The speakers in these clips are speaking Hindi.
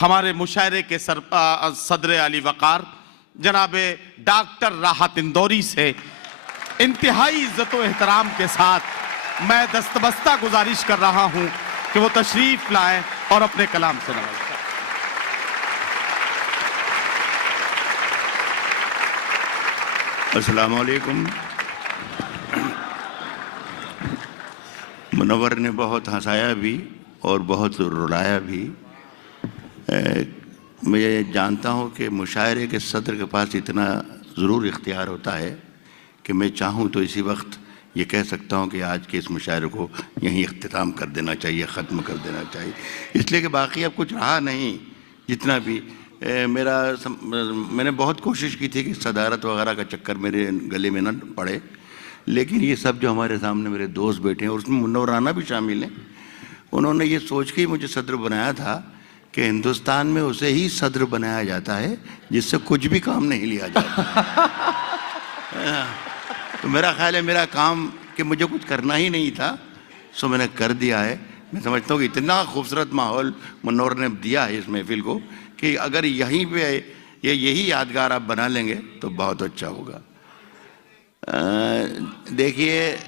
हमारे मुशायरे के सदर अली वकार जनाब डॉक्टर राहत इंदौरी से इंतहाई इज्जत व एहतराम के साथ मैं दस्तबस्ता गुजारिश कर रहा हूं कि वो तशरीफ लाएं और अपने कलाम से नवाजें। अस्सलाम वालेकुम। मुनव्वर ने बहुत हंसाया भी और बहुत रुलाया भी। मैं जानता हूँ कि मुशायरे के सदर के पास इतना ज़रूर इख्तियार होता है कि मैं चाहूँ तो इसी वक्त ये कह सकता हूँ कि आज के इस मुशायरे को यहीं इख्तिताम कर देना चाहिए, ख़त्म कर देना चाहिए, इसलिए कि बाकी अब कुछ रहा नहीं। जितना भी मैंने बहुत कोशिश की थी कि सदारत वगैरह का चक्कर मेरे गले में न पड़े, लेकिन ये सब जो हमारे सामने मेरे दोस्त बैठे हैं और उसमें मुनव्वर राना भी शामिल हैं, उन्होंने ये सोच के ही मुझे सदर बनाया था कि हिंदुस्तान में उसे ही सदर बनाया जाता है जिससे कुछ भी काम नहीं लिया जाता। तो मेरा ख्याल है मेरा काम कि मुझे कुछ करना ही नहीं था, सो मैंने कर दिया है। मैं समझता हूँ कि इतना खूबसूरत माहौल मुनव्वर ने दिया है इस महफिल को कि अगर यहीं पे यही यादगार आप बना लेंगे तो बहुत अच्छा होगा। देखिए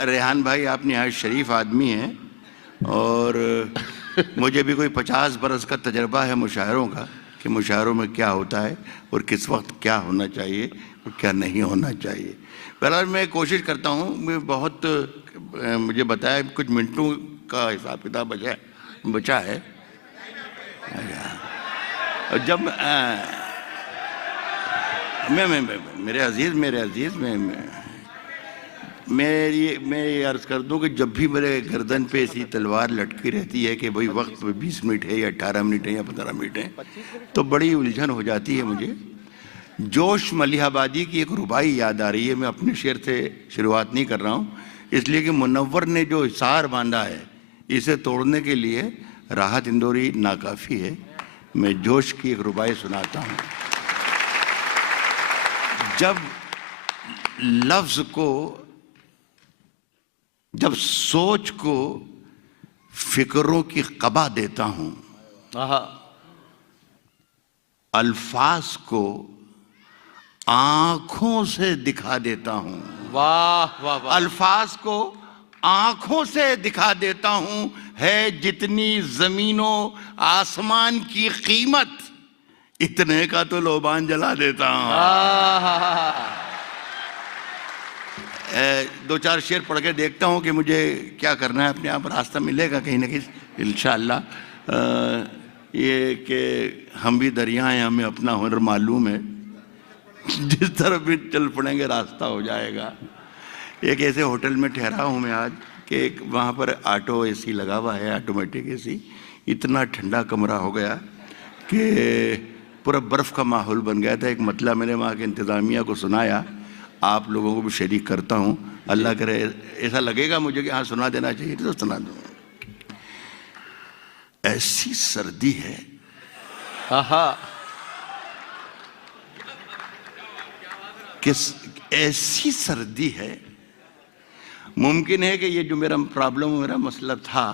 रेहान भाई, आप नहायत शरीफ आदमी हैं और मुझे भी कोई 50 बरस का तजर्बा है मुशायरों का कि मुशायरों में क्या होता है और किस वक्त क्या होना चाहिए और क्या नहीं होना चाहिए। बहरहाल मैं कोशिश करता हूँ, मैं बहुत मुझे बताया कुछ मिनटों का हिसाब किताब बचा है। जब मेरे अजीज़ मैं ये अर्ज़ कर दूं कि जब भी मेरे गर्दन पे ऐसी तलवार लटकी रहती है कि भाई वक्त 20 मिनट है या 18 मिनट है या 15 मिनट है, तो बड़ी उलझन हो जाती है मुझे। जोश मलिहाबादी की एक रुबाई याद आ रही है। मैं अपने शेर से शुरुआत नहीं कर रहा हूँ, इसलिए कि मुनव्वर ने जो हिसार बांधा है इसे तोड़ने के लिए राहत इंदौरी नाकाफ़ी है। मैं जोश की एक रुबाई सुनाता हूँ। जब सोच को फिक्रों की कबा देता हूँ, अल्फाज को आंखों से दिखा देता हूँ। वाह वाह वाह। अल्फाज को आंखों से दिखा देता हूँ, है जितनी जमीनों आसमान की कीमत, इतने का तो लोबान जला देता हूँ। दो चार शेर पढ़ के देखता हूँ कि मुझे क्या करना है, अपने आप रास्ता मिलेगा कहीं ना कहीं इंशाअल्लाह। ये कि हम भी दरिया हैं, हमें अपना हुनर मालूम है, जिस तरफ भी चल पड़ेंगे रास्ता हो जाएगा। एक ऐसे होटल में ठहरा हूँ मैं आज कि वहाँ पर ऑटो एसी लगा हुआ है, ऑटोमेटिक एसी। इतना ठंडा कमरा हो गया कि पूरा बर्फ़ का माहौल बन गया था। एक मतलब मैंने वहाँ के इंतज़ामिया को सुनाया, आप लोगों को भी शरीक करता हूँ। अल्लाह करे ऐसा लगेगा मुझे कि हाँ सुना देना चाहिए तो सुना दूँ। ऐसी सर्दी है, ऐसी सर्दी है, मुमकिन है कि ये जो मेरा मसला था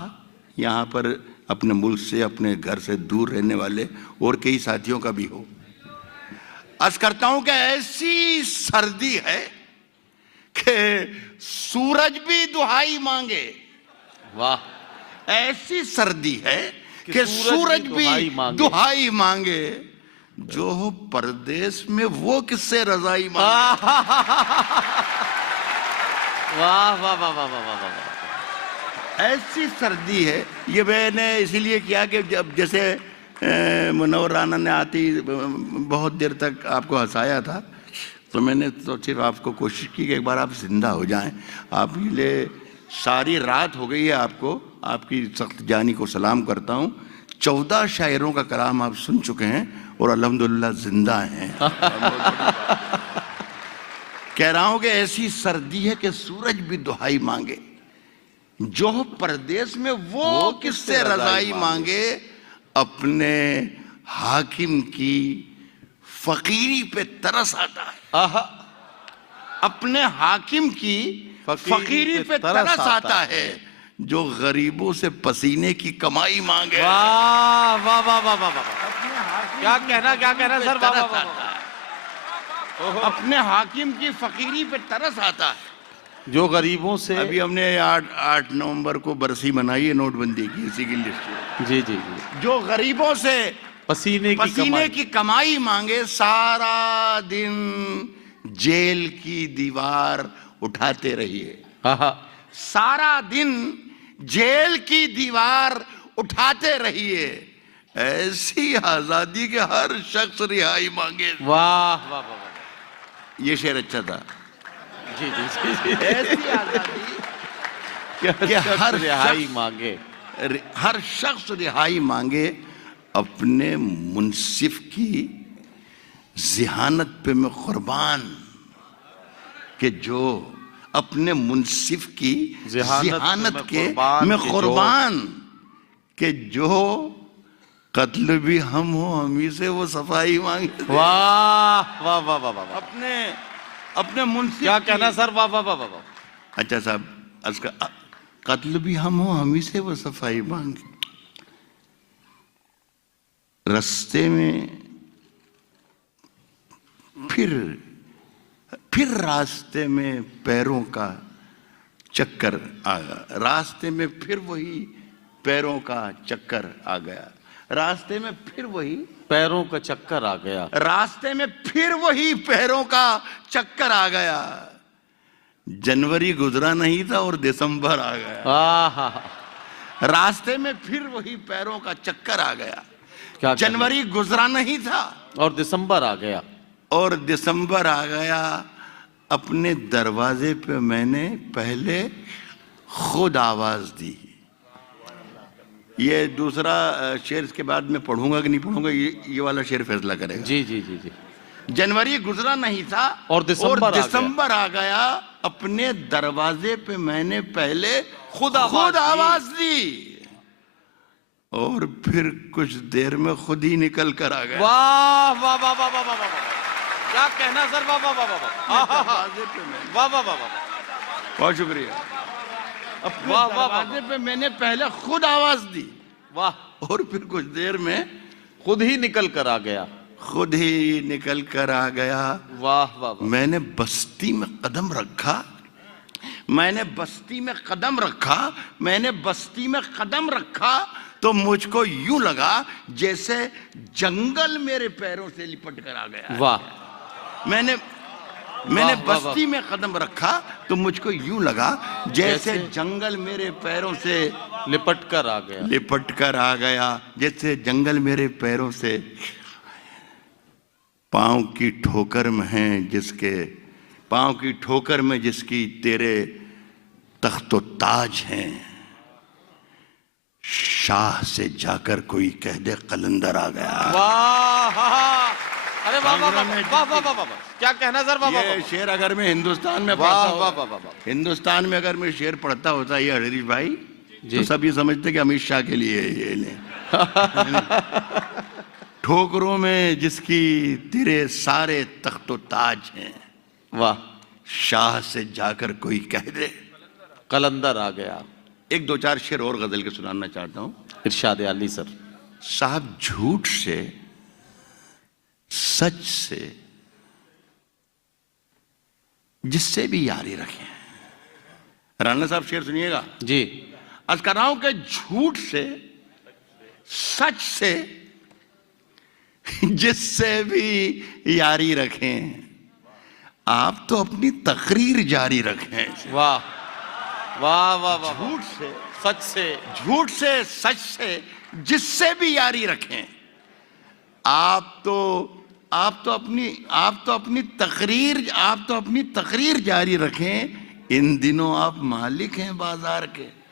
यहाँ पर अपने मुल्क से, अपने घर से दूर रहने वाले और कई साथियों का भी हो। अर्ज करता हूं कि ऐसी सर्दी है कि सूरज भी दुहाई मांगे। वाह। ऐसी सर्दी है कि सूरज भी दुहाई मांगे, जो हो परदेश में वो किससे रजाई मांगे। वाह वाह वाह वाह वाह वाह। ऐसी सर्दी है। ये मैंने इसीलिए किया कि जब जैसे मुनव्वर राना ने आती बहुत देर तक आपको हंसाया था, तो मैंने तो सिर्फ आपको कोशिश की कि एक बार आप जिंदा हो जाएं। आप ले सारी रात हो गई है आपको, आपकी सख्त जानी को सलाम करता हूँ। 14 शायरों का कलाम आप सुन चुके हैं और अल्हम्दुलिल्लाह जिंदा हैं। कह रहा हूँ कि ऐसी सर्दी है कि सूरज भी दुहाई मांगे, जो परदेश में वो किससे रजाई मांगे। अपने हाकिम की फकीरी पे तरस आता है। अपने हाकिम की फकीरी पे तरस आता है, जो गरीबों से पसीने की कमाई मांगे। वाह वाह वाह वाह वाह वाह, क्या कहना सर, वाह वाह वाह। अपने हाकिम की फकीरी पे तरस आता है। जो गरीबों से, अभी हमने 8 नवंबर को बरसी मनाई है नोटबंदी की, इसी की लिस्ट। जी जी जी, जो गरीबों से पसीने की कमाई मांगे, सारा दिन जेल की दीवार उठाते रहिए। हाँ हाँ, सारा दिन जेल की दीवार उठाते रहिए, ऐसी आजादी के हर शख्स रिहाई मांगे। वाह वाह वाह वाह, ये शेर अच्छा था। जी जी जी, ऐसी आजादी कि हर रिहाई शख्स- मांगे। हर शख्स रिहाई मांगे। अपने मुंसिफ की जिहानत पे मैं कुर्बान, कि जो अपने मुंसिफ की जिहानत के मैं कुर्बान, कि जो कत्ल भी हम हो हमी से वो सफाई मांगे। वाह वाह वाह वाह वाह, अपने मुंसिफ क्या की- कहना सर, वाह वाह वाह वाह वाह। अच्छा साहब, उसका कत्ल भी हम हो हमी से वो सफाई मांगे। रास्ते में फिर रास्ते में पैरों का चक्कर आ गया। रास्ते में फिर वही पैरों का चक्कर आ गया। रास्ते में फिर वही पैरों का चक्कर आ गया। रास्ते में फिर वही पैरों का चक्कर आ गया। जनवरी गुजरा नहीं था और दिसंबर आ गया। रास्ते में फिर वही पैरों का चक्कर आ गया। क्या जनवरी गुजरा नहीं था और दिसंबर आ गया। और दिसंबर आ गया। अपने दरवाजे पे मैंने पहले खुद आवाज दी। ये दूसरा शेर इसके बाद में पढ़ूंगा कि नहीं पढ़ूंगा, ये वाला शेर फैसला करेगा। जी जी जी जी, जनवरी गुजरा नहीं था और दिसंबर आ गया। अपने दरवाजे पे मैंने पहले खुद आवाज दी और फिर कुछ देर में खुद ही निकल कर आ गया। वाह वाह वाह वाह वाह वाह वाह, क्या कहना सर, वाह वाह वाह वाह वाह, वाह वाह वाह वाह, बहुत शुक्रिया। अपने वाह, वाह, वाह, दरवाजे पे मैंने पहले खुद आवाज दी वाह, और फिर कुछ देर में खुद ही निकल कर आ गया। खुद ही निकल कर आ गया। वाह वाह वाह, मैंने बस्ती में कदम रखा। मैंने बस्ती में कदम रखा। मैंने बस्ती में कदम रखा तो मुझको यूं लगा जैसे जंगल मेरे पैरों से लिपट कर आ गया। वाह, मैंने वाह, बस्ती में कदम रखा तो मुझको यूं लगा जैसे जंगल मेरे पैरों से लिपट कर आ गया। लिपट कर आ गया। जैसे जंगल मेरे पैरों से पांव की ठोकर में है जिसके पांव की ठोकर में जिसकी तेरे तख्तो ताज हैं। शाह से जाकर कोई कह दे कलंदर आ गया। वाह, अरे वाह वाह वाह वाह वाह वाह, क्या कहना सर, वाह वाह। ये शेर अगर मैं हिंदुस्तान में वाह पढ़ता वाह होता, वाह वाह, हिंदुस्तान में अगर मैं शेर पढ़ता होता ये हरीश भाई, तो सब ये समझते कि अमित शाह के लिए ये ले। ठोकरों में जिसकी तेरे सारे तख्तो ताज हैं। वाह, शाह से जाकर कोई कह दे कलंदर आ गया। एक दो चार शेर और गजल के सुनाना चाहता हूं। इरशाद अली सर। साहब, झूठ से, सच से जिससे भी यारी रखें। राणा साहब शेर सुनिएगा जी। आज कर रहा हूं कि झूठ से, सच से जिससे भी यारी रखें। आप तो अपनी तकरीर जारी रखें। वाह वाह वाह वाह, झूठ से, सच से, झूठ से, सच से जिससे भी यारी रखें। आप तो अपनी तकरीर जारी रखें। इन दिनों आप मालिक हैं बाजार के।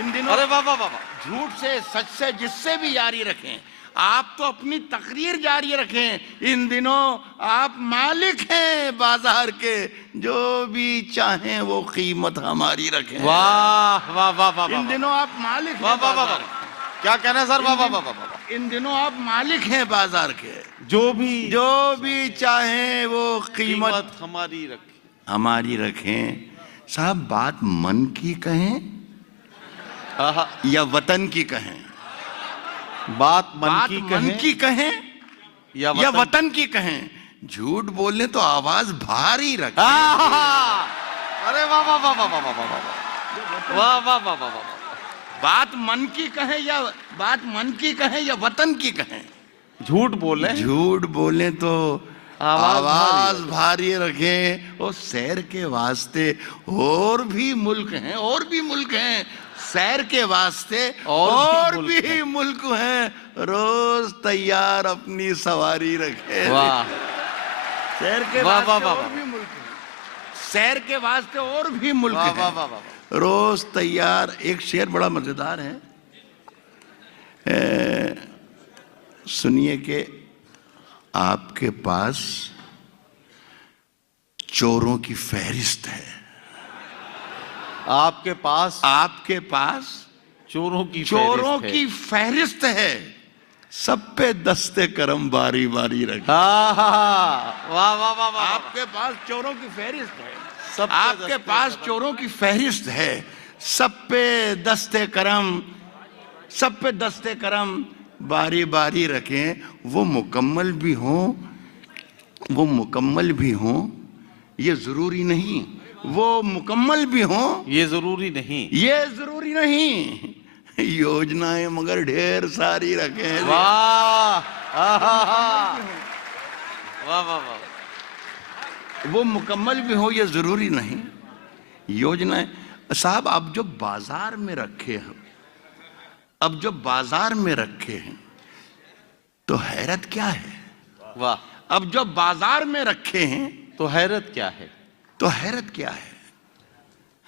इन दिनों, अरे वाह वाह वाह, झूठ से, सच से जिससे भी यारी रखें। आप तो अपनी तकरीर जारी रखें। इन दिनों आप मालिक हैं बाजार के। जो भी चाहें वो कीमत हमारी रखें। वाह वाह वाह वाह, इन दिनों आप मालिक हैं वाह वाह वाह, बाजार क्या कहना सर, वाह वाह वाह वाह। के। इन दिनों आप मालिक हैं बाजार के। जो भी चाहें वो कीमत हमारी रखें। हमारी रखें। साहब बात मन की कहें आहा, या वतन की कहें? बात मन बात की मन कहें की कहें या या वतन की कहें? झूठ बोलने तो आवाज भारी रखे। आहा, अरे वाह वाह वाह वाह वाह वाह वाह वाह वाह वाह वाह वाह। बात मन की कहें या बात मन की कहें या वतन की कहें? झूठ बोले झूठ बोले तो आवाज आवाज भारी रखें। और सैर के वास्ते और भी मुल्क हैं, और भी मुल्क हैं सैर के वास्ते, और भी मुल्क हैं। रोज तैयार अपनी सवारी रखे। वाह, सैर के वाह, वास्ते वाह, वाह, और भी मुल्क हैं। सैर के वास्ते और भी मुल्क वाह हैं। वाह वाह वाह। रोज तैयार। एक शेर बड़ा मजेदार है, सुनिए कि आपके पास चोरों की फहरिस्त है। आपके पास चोरों की फहरिस्त है। सब पे दस्ते करम बारी बारी रखे। वाह वाह वाह वाह। आपके पास चोरों की फहरिस्त है। सब आपके पास चोरों की फहरिस्त है। सब पे दस्ते करम बारी बारी रखें। वो मुकम्मल भी हों ये जरूरी नहीं। वो मुकम्मल भी हों ये जरूरी नहीं। योजनाएं मगर ढेर सारी रखें। वाह वाह वाह वाह। वो मुकम्मल भी हो ये जरूरी नहीं। योजनाएं साहब अब जो बाजार में रखे हैं तो हैरत क्या है? वाह, अब जो बाजार में रखे हैं तो हैरत क्या है?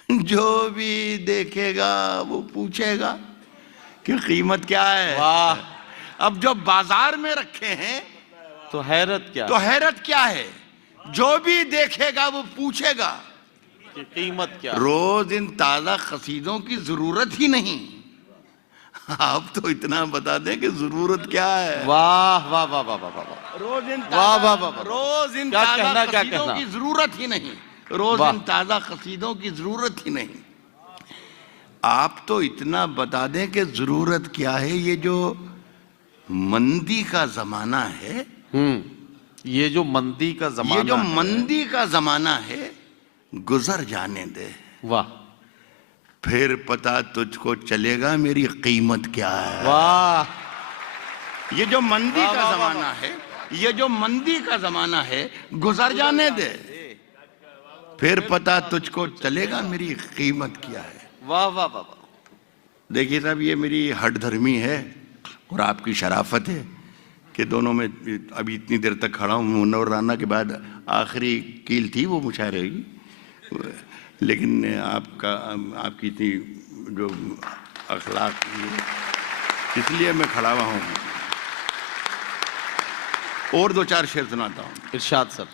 जो भी देखेगा वो पूछेगा कि कीमत क्या है। वाह, अब जो बाजार में रखे हैं तो हैरत क्या है? जो भी देखेगा वो पूछेगा कि कीमत क्या? रोज इन ताजा कसीदों की जरूरत ही नहीं। आप तो इतना बता दें कि जरूरत क्या है। वाह वाह वाह वाह वाह वाह। रोज इन वाह वाह वाह। रोज इन क्या ताजा कहना, क्या कसीदों कहना? की जरूरत ही नहीं। रोज वाह। इन ताजा कसीदों की जरूरत ही नहीं। आप तो इतना बता दें कि जरूरत क्या है। ये जो मंदी का जमाना है, ये जो मंदी का जमाना है गुजर जाने दे। वाह, फिर पता तुझको चलेगा मेरी कीमत क्या है। वाह। ये जो मंदी वाह, का वाह, जमाना वाह, है, ये जो मंदी का जमाना है गुजर जाने दे। फिर पता तुझको चलेगा मेरी कीमत क्या है। वाह वाह वाह वाह। देखिए साहब ये मेरी हठधर्मी है और आपकी शराफत है कि दोनों में अभी इतनी देर तक खड़ा हूँ। मुन्नवर राना के बाद आखिरी कील थी वो मुशायरे की, लेकिन आपकी इतनी जो अखलाक इसलिए मैं खड़ा हुआ हूँ। और दो चार शेर सुनाता हूँ। इरशाद सर।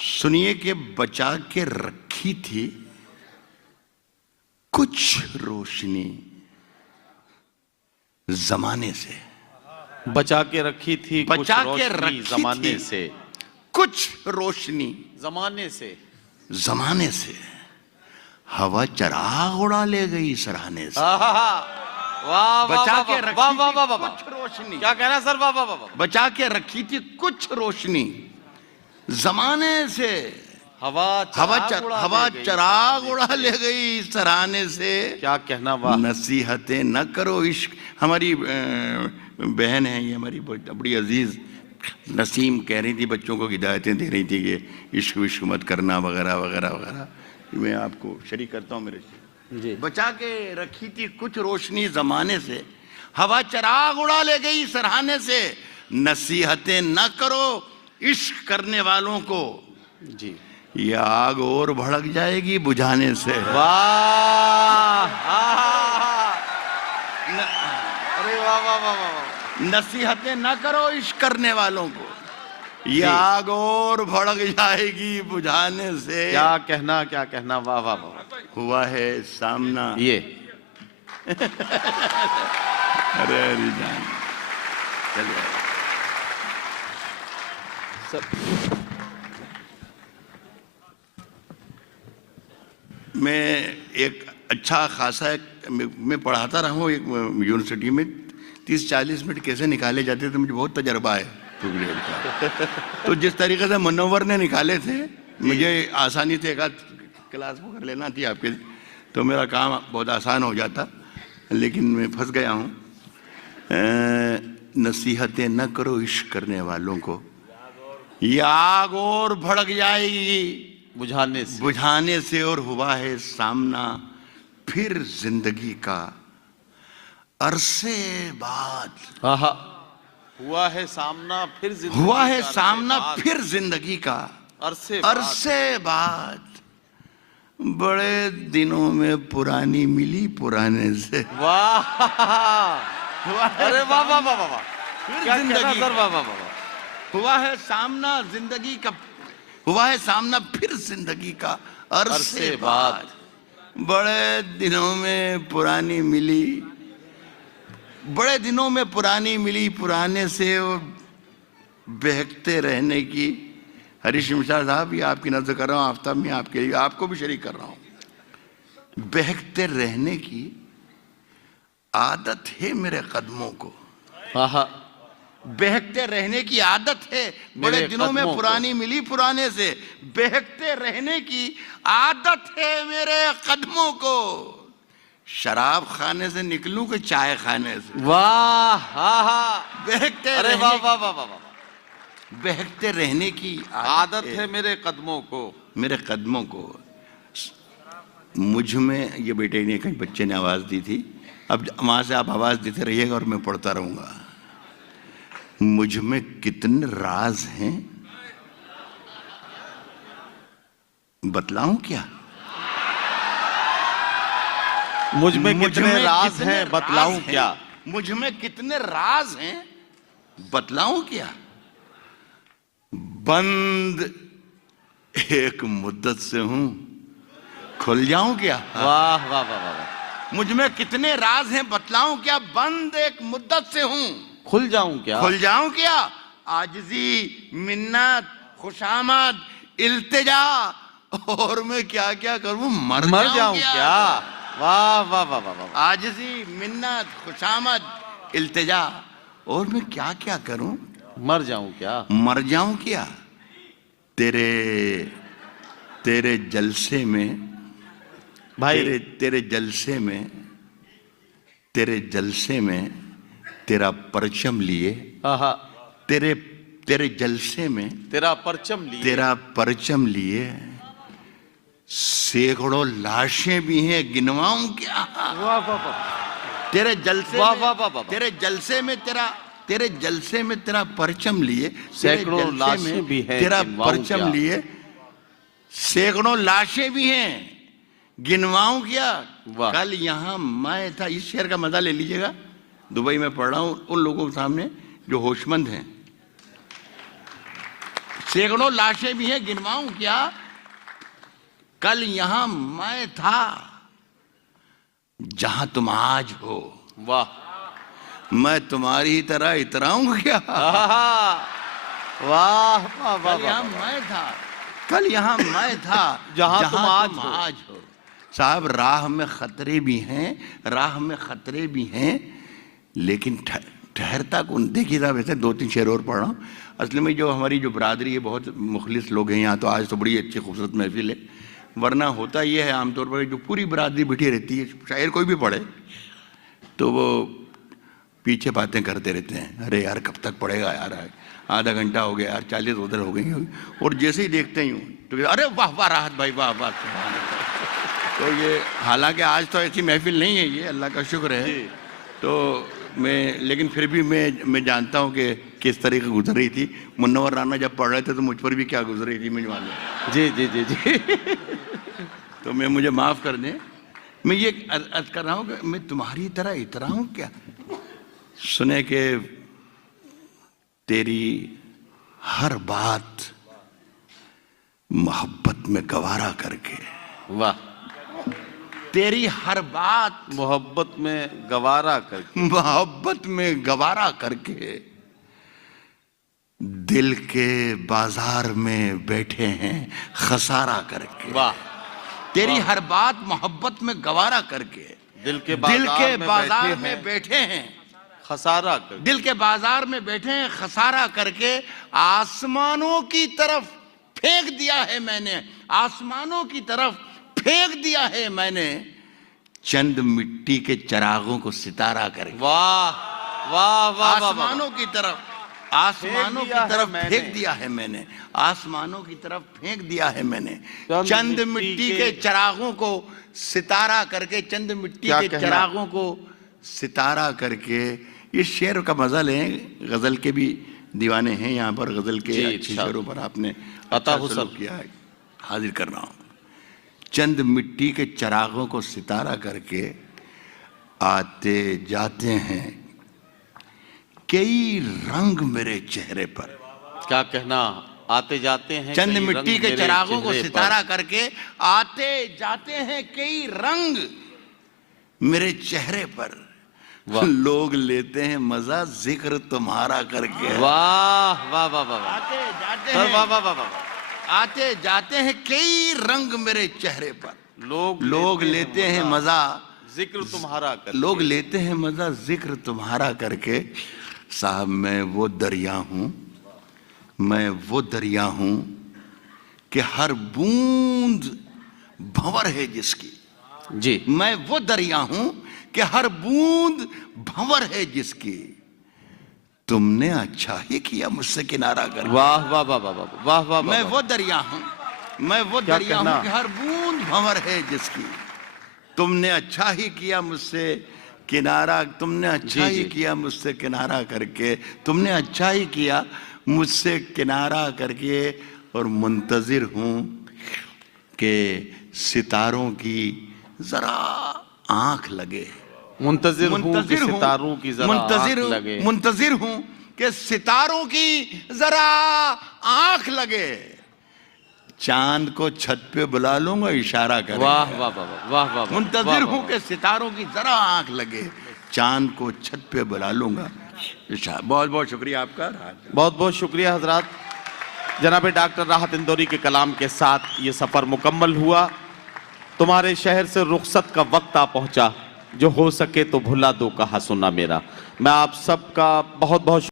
सुनिए कि बचा के रखी थी कुछ रोशनी जमाने से। बचा के रखी थी जमाने से। कुछ रोशनी जमाने से हवा चराग उड़ा ले गई सराहने से। वाह, बचा के रखी वाह, वाह, वाह, थी वाह, कुछ रोशनी। क्या कहना सर? वाह वाह वाह। बचा के रखी थी कुछ रोशनी जमाने से। हवा चराग उड़ा ले गई सराहने से। क्या कहना? वाह। नसीहतें न करो इश्क। हमारी बहन है ये, हमारी बड़ी अजीज नसीम कह रही थी, बच्चों को हिदायतें दे रही थी कि इश्क विश्क मत करना वगैरह वगैरह वगैरह। मैं आपको शरीक करता हूँ मेरे से। जी। बचा के रखी थी कुछ रोशनी जमाने से, हवा चराग उड़ा ले गई सराहने से। नसीहतें न करो इश्क करने वालों को, जी, ये आग और भड़क जाएगी बुझाने से। वाह। अरे वाह वाह वाह वाह। नसीहतें न करो इश्क करने वालों को, ये आग और भड़क जाएगी बुझाने से। क्या कहना? वाह वाह वाह। हुआ है सामना ये अरे हरी जान चलिए। मैं एक अच्छा खासा मैं पढ़ाता रहा हूँ एक यूनिवर्सिटी में। 30-40 मिनट कैसे निकाले जाते थे मुझे बहुत तजर्बा है पीरियड का। तो जिस तरीके से मनोवर ने निकाले थे मुझे आसानी से एक आध क्लास पकड़ लेना थी आपके, तो मेरा काम बहुत आसान हो जाता, लेकिन मैं फंस गया हूँ। नसीहतें न करो इश्क करने वालों को, ये आग और भड़क जाएगी बुझाने से और हुआ है सामना फिर जिंदगी का अरसे बाद। हुआ है सामना फिर जिंदगी हुआ है का सामना अरसे बाद। फिर जिंदगी का अरसे बाद। बड़े दिनों में पुरानी मिली पुराने से। वाह, अरे वाह वाह वाह वाह, क्या जिंदगी सर, वाह वाह वाह। हुआ है सामना जिंदगी का, हुआ है सामना फिर जिंदगी का अरसे बाद। बड़े दिनों में पुरानी मिली, बड़े दिनों में पुरानी मिली पुराने से और बहकते रहने की। हरीश मिश्रा साहब, ये आपकी नजर कर रहा हूँ, आफ्ताब में आपके लिए, आपको भी शरीक कर रहा हूँ। बहकते रहने की आदत है मेरे कदमों को, बहकते रहने की आदत है। बड़े दिनों में पुरानी मिली पुराने से, बहकते रहने की आदत है मेरे कदमों को। शराब खाने से निकलूं कि चाय खाने से? वाह, बहकते, अरे वाह वाह वाह वाह, बहकते रहने की आदत है मेरे कदमों को, मेरे कदमों को। मुझ में, ये बेटे ने कहीं बच्चे ने आवाज दी थी, अब वहां से आप आवाज देते रहिएगा और मैं पढ़ता रहूंगा। मुझ में कितने राज हैं बतलाऊं क्या? मुझ में कितने राज हैं बतलाऊं क्या? मुझ में कितने राज हैं बतलाऊं क्या? बंद एक मुद्दत से हूं, खुल जाऊं क्या? वाह वाह वाह वाह। मुझ में कितने राज हैं बतलाऊं क्या? बंद एक मुद्दत से हूं, खुल जाऊं क्या? खुल जाऊं क्या? आजिज़ी, मिन्नत, खुशामद, इल्तिजा, और मैं क्या क्या करूं? मर जाऊं क्या? वाह वाह वाह वाह वाह। आजिज़ी, मिन्नत, खुशामद, इल्तिजा, और मैं क्या क्या करूं? मर जाऊं क्या? मर जाऊं क्या? तेरे जलसे में भाई, तेरे जलसे में, तेरे जलसे में तेरा परचम लिए, तेरे जलसे में तेरा परचम लिए, तेरा परचम लिए सैकड़ों लाशें भी हैं, गिनवाऊं क्या? वाह वाह वाह। तेरे जलसे वाह में, वाह वाह वाह। तेरे जलसे में तेरे जलसे में तेरा परचम लिए, सैकड़ों लाशें भी हैं, तेरा गिनवाऊं परचम क्या? लिए सैकड़ों लाशें भी हैं, गिनवाऊं क्या? कल यहाँ मैं था, इस शेर का मजा ले लीजिएगा, दुबई में पढ़ रहा हूं उन लोगों के सामने जो होशमंद हैं। सैकड़ों लाशें भी हैं, गिनवाऊं क्या? कल यहां मैं था जहां तुम आज हो। वाह, मैं तुम्हारी तरह इतराऊं क्या? वाह वाह वाह। कल यहां मैं था, कल यहां मैं था जहां तुम आज हो। साहब, राह में खतरे भी हैं, राह में खतरे भी हैं, लेकिन ठहरता कौन? देखिए साहब, ऐसे 2-3 शेर और पढ़ रहा हूँ। असल में जो हमारी जो बरादरी है, बहुत मुखलिस लोग हैं यहाँ, तो आज तो बड़ी अच्छी खूबसूरत महफिल है। वरना होता ये है आमतौर पर जो पूरी बरादरी बैठी रहती है, शायर कोई भी पढ़े तो वो पीछे बातें करते रहते हैं। अरे यार कब तक पढ़ेगा यार, आधा घंटा हो गया यार, 40 उधर हो गई, और जैसे ही देखते ही तो अरे वाह वाह राहत भाई, वाह वाह। तो ये, हालांकि आज तो ऐसी महफिल नहीं है, ये अल्लाह का शुक्र है। तो मैं, लेकिन फिर भी मैं जानता हूँ कि किस तरीके गुजर रही थी। मुन्नवर राना जब पढ़ रहे थे तो मुझ पर भी क्या गुजर रही थी मुझे मालूम। जी जी जी जी। तो मैं, मुझे माफ कर दें, मैं ये अर्ज कर रहा हूँ कि मैं तुम्हारी तरह इतराऊं क्या? सुने कि तेरी हर बात मोहब्बत में गवारा करके। वाह, तेरी हर बात मोहब्बत में गवारा करके, मोहब्बत में गवारा करके दिल के बाजार में बैठे हैं खसारा करके। वाह, तेरी हर बात मोहब्बत में गवारा करके दिल के बाजार में बैठे हैं, खसारा कर, दिल के बाजार में बैठे हैं खसारा करके, आसमानों की तरफ फेंक दिया है मैंने, आसमानों की तरफ फेंक दिया है मैंने, चंद मिट्टी के चिरागों को सितारा करके। वाह वाह वाह, आसमानों की तरफ, आसमानों की तरफ फेंक दिया है मैंने, आसमानों की तरफ फेंक दिया है मैंने, चंद मिट्टी के चिरागों को सितारा करके, चंद मिट्टी के चिरागों को सितारा करके। इस शेर का मजा लें, गजल के भी दीवाने हैं यहाँ पर, गजल के अच्छे शेरों पर आपने अच्छा सलूक किया है, हाजिर कर रहा हूँ। चंद मिट्टी के चिरागों को सितारा करके आते जाते हैं कई रंग मेरे चेहरे पर। क्या कहना, आते जाते हैं चंद मिट्टी के चिरागों को सितारा करके आते जाते हैं कई रंग मेरे चेहरे पर, लोग लेते हैं मजा जिक्र तुम्हारा करके। वाह वाह वाह वाह, आते जाते हैं, वाह वाह वाह वाह, आते जाते हैं कई रंग मेरे चेहरे पर, लोग लेते हैं मजा जिक्र तुम्हारा करके, लोग लेते हैं मजा जिक्र तुम्हारा करके। साहब मैं वो दरिया हूं, मैं वो दरिया हूं कि हर बूंद भंवर है जिसकी। जी, मैं वो दरिया हूं कि हर बूंद भंवर है जिसकी, तुमने अच्छा ही किया मुझसे किनारा कर। वाह वाह वाह वाह वाह वाह, मैं वो दरिया हूं, मैं वो दरिया हूं कि हर बूंद भंवर है जिसकी, तुमने अच्छा ही किया मुझसे किनारा, तुमने अच्छा ही किया मुझसे किनारा करके, तुमने अच्छा ही किया मुझसे किनारा करके। और मुंतजिर हूं कि सितारों की जरा आंख लगे, मुंतजिर हूं कि सितारों की जरा आंख लगे, मुंतजिर हूं कि सितारों की जरा आंख लगे, चांद को छत पे बुला लूंगा इशारा कर। वाह वाह वाह वाह वाह, मुंतजिर हूं कि सितारों की जरा आंख लगे, चांद को छत पे बुला लूंगा। बहुत बहुत शुक्रिया आपका, बहुत बहुत शुक्रिया हजरात। जनाब डॉक्टर राहत इंदौरी के कलाम के साथ ये सफर मुकम्मल हुआ। तुम्हारे शहर से रुखसत का वक्त आ पहुंचा, जो हो सके तो भुला दो कहा सुना मेरा। मैं आप सबका बहुत बहुत